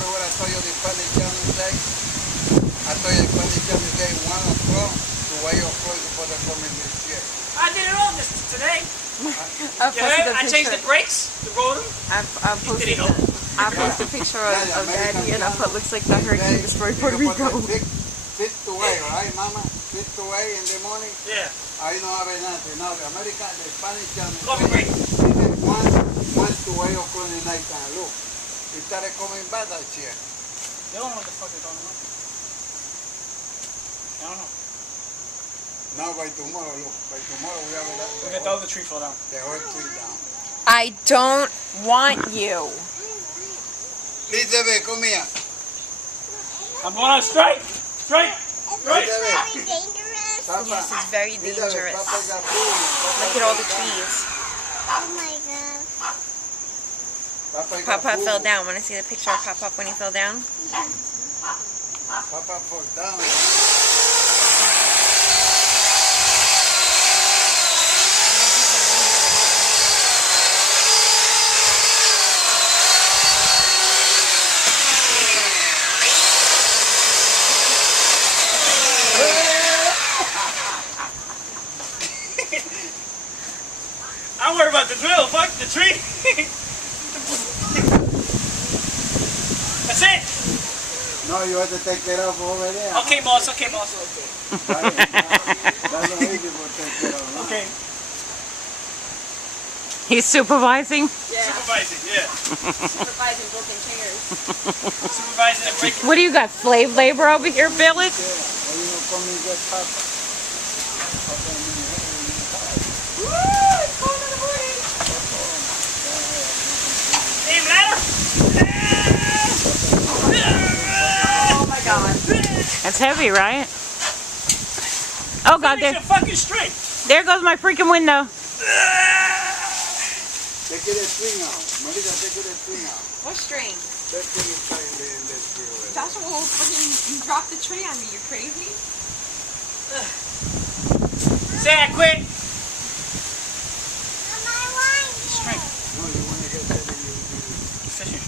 remember what I told you the funny challenge day? I told you the funny challenge day, 1 o'clock to where your clothes supposed to come in this year. I did it all this today. I changed the brakes, the rotor. I posted a picture of Daddy and I put looks like the hurricane destroyed Puerto Rico. 6 away, right, Mama? 6 away in the morning? Yeah. Ahí no habe nada. Now the American, the Spanish channel. Coffee break. One to where your clothes in night time. Look, it started coming back that year. They don't know what the fuck they're talking about. I don't know. Now by tomorrow, look, by tomorrow we have that. Look at the other tree fall down. The whole tree down. I don't want you. Elizabeth, come here. I'm going on straight. Straight. Right. Elizabeth. Dangerous. Papa. Yes, it's very Elizabeth, dangerous. Papa got food. Look at all the trees. Oh my god. Papa fell down. Want to see the picture of Papa when he fell down? Papa fell down. I'm worried about the drill. Fuck the tree. That's it. No, you have to take it off over there. Okay, boss. Okay, boss. That's not easy to take it off. No? Okay. He's supervising? Yeah. Supervising, yeah. Supervising broken chairs. Supervising and breaking. What do you got, slave labor over here, Billy? Yeah. Well, you know, come and get Papa. Hey, ladder. Oh my God. That's heavy, right? Oh God, Finish your fucking straight. there goes my freaking window. Take it a string out. Marita, take it a string out. What string? That thing is tied in the tree over there. Joshua will freaking drop the tree on me. You crazy? Say I quit. Mama, I want you. Straight. No, you want to get that in your Fishing.